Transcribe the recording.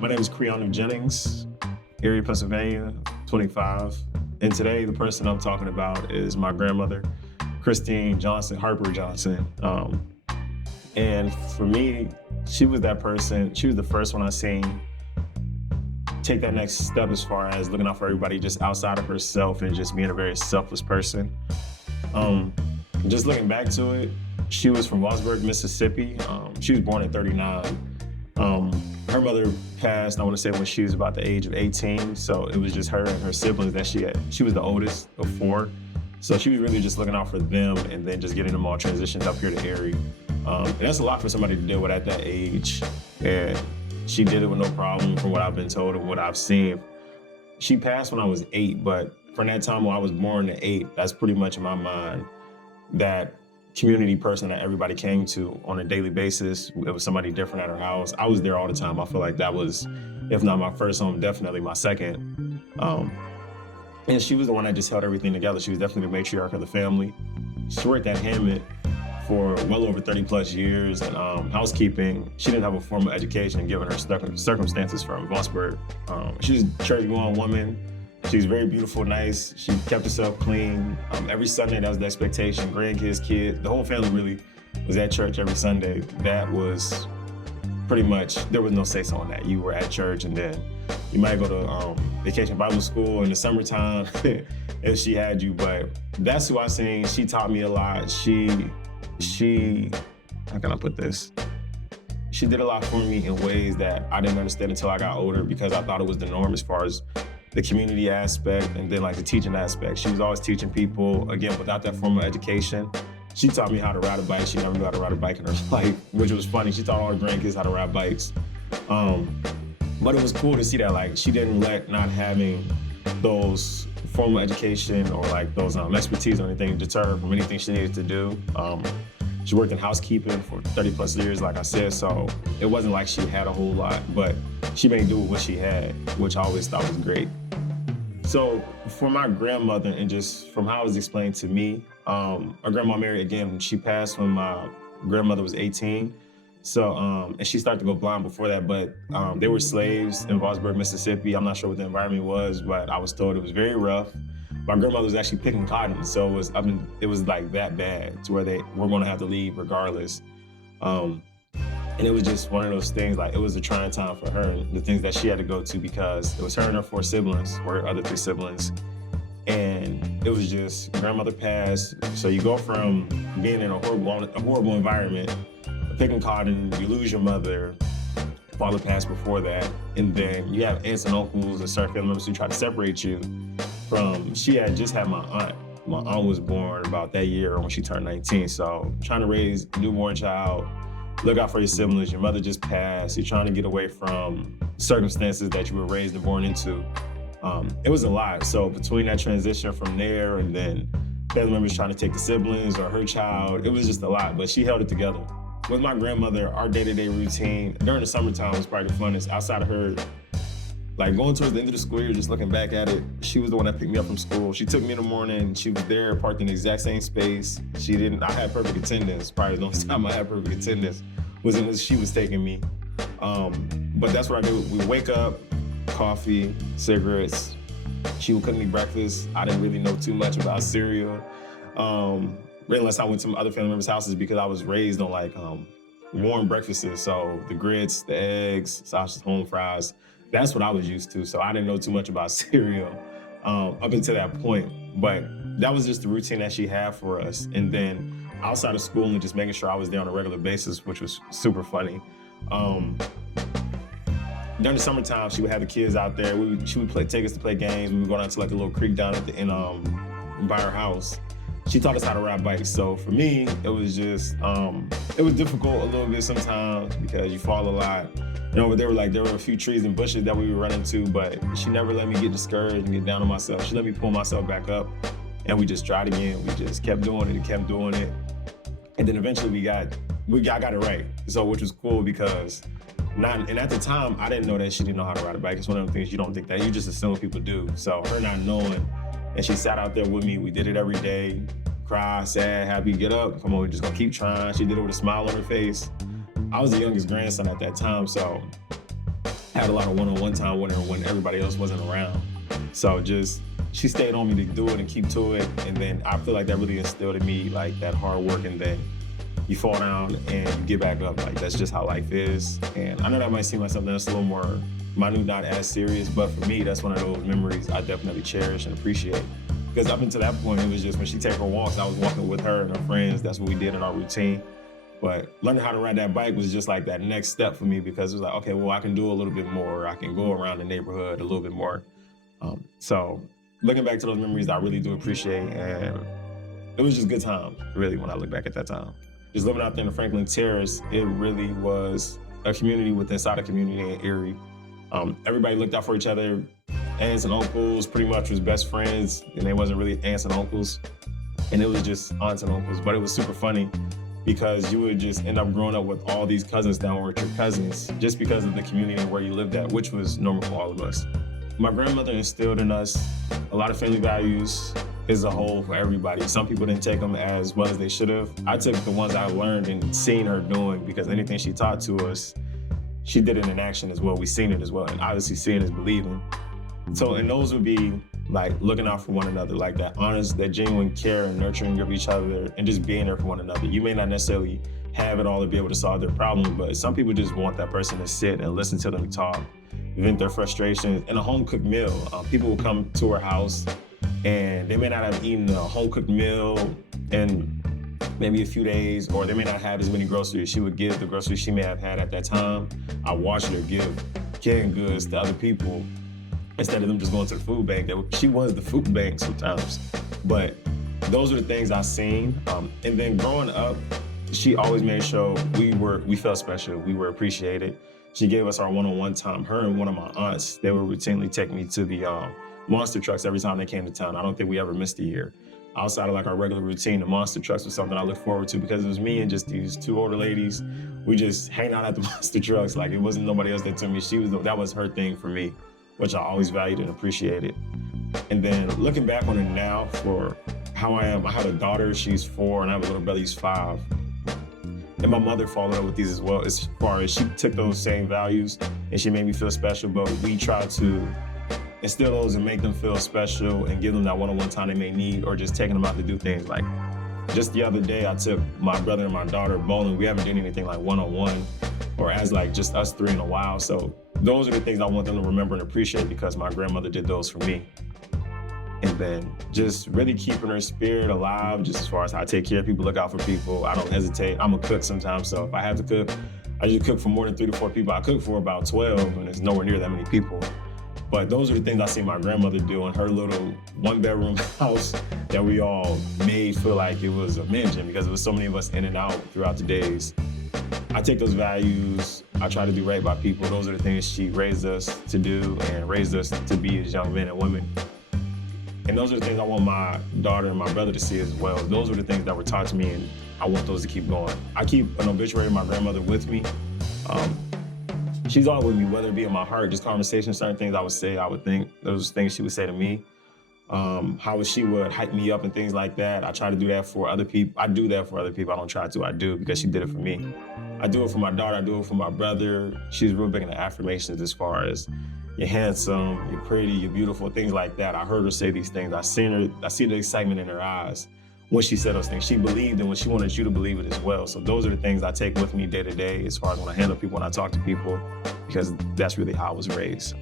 My name is Creanu Jennings, Erie, Pennsylvania, 25. And today, the person I'm talking about is my grandmother, Christine Johnson, Harper Johnson. And for me, she was that person. She was the first one I seen take that next step as far as looking out for everybody just outside of herself and just being a very selfless person. Just looking back to it, she was from Walsburg, Mississippi. She was born in '39. Her mother passed, I want to say, when she was about the age of 18. So it was just her and her siblings that she had. She was the oldest of four. So she was really just looking out for them and then just getting them all transitioned up here to Erie. And that's a lot for somebody to deal with at that age. And she did it with no problem from what I've been told and what I've seen. She passed when I was 8, but from that time when I was born to 8, that's pretty much in my mind that community person that everybody came to on a daily basis. It was somebody different at her house. I was there all the time. I feel like that was, if not my first home, definitely my second. And she was the one that just held everything together. She was definitely the matriarch of the family. She worked at Hagen for well over 30 plus years and housekeeping. She didn't have a formal education given her circumstances from Walsburg. She was a church-going woman. She was very beautiful, nice. She kept herself clean. Every Sunday, that was the expectation. Grandkids, kids, the whole family really was at church every Sunday. That was pretty much, there was no say-so on that. You were at church and then you might go to vacation Bible school in the summertime if she had you, but that's who I seen. She taught me a lot. She, how can I put this? She did a lot for me in ways that I didn't understand until I got older because I thought it was the norm as far as the community aspect and then like the teaching aspect. She was always teaching people, again, without that formal education. She taught me how to ride a bike. She never knew how to ride a bike in her life, which was funny. She taught all her grandkids how to ride bikes. But it was cool to see that like she didn't let not having those formal education or like those expertise or anything deter her from anything she needed to do. She worked in housekeeping for 30 plus years, like I said, so it wasn't like she had a whole lot, but she made do with what she had, which I always thought was great. So for my grandmother and just from how it was explained to me, our grandma Mary, again, she passed when my grandmother was 18. So, and she started to go blind before that, but they were slaves in Walsburg, Mississippi. I'm not sure what the environment was, but I was told it was very rough. My grandmother was actually picking cotton, so it was like that bad to where they were gonna have to leave regardless. And it was just one of those things, like it was a trying time for her and the things that she had to go to because it was her and her 4 siblings, or her other 3 siblings. And it was just, grandmother passed. So you go from being in a horrible environment, picking cotton, you lose your mother, father passed before that, and then you have aunts and uncles and certain family members who try to separate you from, she had just had my aunt. My aunt was born about that year when she turned 19. So trying to raise a newborn child, look out for your siblings, your mother just passed, you're trying to get away from circumstances that you were raised and born into. It was a lot. So between that transition from there and then family members trying to take the siblings or her child, it was just a lot, but she held it together. With my grandmother, our day-to-day routine during the summertime was probably the funnest. Outside of her, like going towards the end of the school year, just looking back at it, she was the one that picked me up from school. She took me in the morning, she was there, parked in the exact same space. I had perfect attendance. Probably the only time I had perfect attendance was when she was taking me. But that's what I do. We wake up, coffee, cigarettes. She would cook me breakfast. I didn't really know too much about cereal. Unless I went to other family members' houses because I was raised on like warm breakfasts. So the grits, the eggs, sausage, home fries, that's what I was used to. So I didn't know too much about cereal up until that point. But that was just the routine that she had for us. And then outside of school and just making sure I was there on a regular basis, which was super funny. During the summertime, she would have the kids out there. She would take us to play games. We would go down to like a little creek down at the end by her house. She taught us how to ride bikes. So for me, it was just, it was difficult a little bit sometimes because you fall a lot. You know, but there were a few trees and bushes that we would run into, but she never let me get discouraged and get down on myself. She let me pull myself back up and we just tried again. We just kept doing it and kept doing it. And then eventually I got it right. So, which was cool because and at the time, I didn't know that she didn't know how to ride a bike. It's one of the things you don't think that, you just assume people do. So her not knowing, and she sat out there with me. We did it every day. Cry, sad, happy, get up. Come on, we're just gonna keep trying. She did it with a smile on her face. I was the youngest grandson at that time, so had a lot of one-on-one time with her when everybody else wasn't around. So just, she stayed on me to do it and keep to it. And then I feel like that really instilled in me like that hard work, and then you fall down and you get back up. Like that's just how life is. And I know that might seem like something that's a little more minute, not as serious, but for me, that's one of those memories I definitely cherish and appreciate. Because up until that point, it was just when she take her walks, I was walking with her and her friends. That's what we did in our routine. But learning how to ride that bike was just like that next step for me, because it was like, okay, well, I can do a little bit more. I can go around the neighborhood a little bit more. So looking back to those memories, I really do appreciate, and it was just good times, really, when I look back at that time. Just living out there in the Franklin Terrace, it really was a community within inside a community in Erie. Everybody looked out for each other. Aunts and uncles pretty much was best friends, and they wasn't really aunts and uncles. And it was just aunts and uncles, but it was super funny because you would just end up growing up with all these cousins that weren't your cousins just because of the community where you lived at, which was normal for all of us. My grandmother instilled in us a lot of family values as a whole for everybody. Some people didn't take them as well as they should have. I took the ones I learned and seen her doing, because anything she taught to us, she did it in action as well. We seen it as well, and obviously seeing is believing. So, and those would be like looking out for one another, like that honest, that genuine care and nurturing of each other, and just being there for one another. You may not necessarily have it all to be able to solve their problems, but some people just want that person to sit and listen to them talk, vent their frustrations, and a home-cooked meal. People will come to her house and they may not have eaten a home-cooked meal in maybe a few days, or they may not have as many groceries. She would give the groceries she may have had at that time. I watched her give canned goods to other people instead of them just going to the food bank. She was the food bank sometimes. But those are the things I seen. And then growing up, she always made sure we felt special, we were appreciated. She gave us our one-on-one time. Her and one of my aunts, they would routinely take me to the monster trucks every time they came to town. I don't think we ever missed a year. Outside of like our regular routine, the monster trucks was something I looked forward to, because it was me and just these two older ladies. We just hang out at the monster trucks. Like it wasn't nobody else that took me. That was her thing for me, which I always valued and appreciated. And then looking back on it now for how I am, I have a daughter, she's 4, and I have a little brother, he's 5. And my mother followed up with these as well, as far as she took those same values and she made me feel special, but we tried to instill those and make them feel special and give them that one-on-one time they may need, or just taking them out to do things. Like just the other day, I took my brother and my daughter bowling. We haven't done anything like one-on-one or as like just us 3 in a while. So those are the things I want them to remember and appreciate, because my grandmother did those for me. And then just really keeping her spirit alive, just as far as how I take care of people, look out for people. I don't hesitate. I'm a cook sometimes, so if I have to cook, I usually cook for more than 3 to 4 people. I cook for about 12, and it's nowhere near that many people. But those are the things I see my grandmother do in her little 1-bedroom house that we all made feel like it was a mansion, because there was so many of us in and out throughout the days. I take those values, I try to do right by people. Those are the things she raised us to do and raised us to be as young men and women. And those are the things I want my daughter and my brother to see as well. Those are the things that were taught to me, and I want those to keep going. I keep an obituary of my grandmother with me. She's always with me, whether it be in my heart, just conversations, certain things I would say, I would think, those things she would say to me. How she would hype me up and things like that. I try to do that for other people. I do that for other people. I don't try to, I do, because she did it for me. I do it for my daughter, I do it for my brother. She's real big into affirmations as far as you're handsome, you're pretty, you're beautiful, things like that. I heard her say these things. I see the excitement in her eyes when she said those things. She believed, and when she wanted you to believe it as well. So those are the things I take with me day to day as far as when I handle people, when I talk to people, because that's really how I was raised.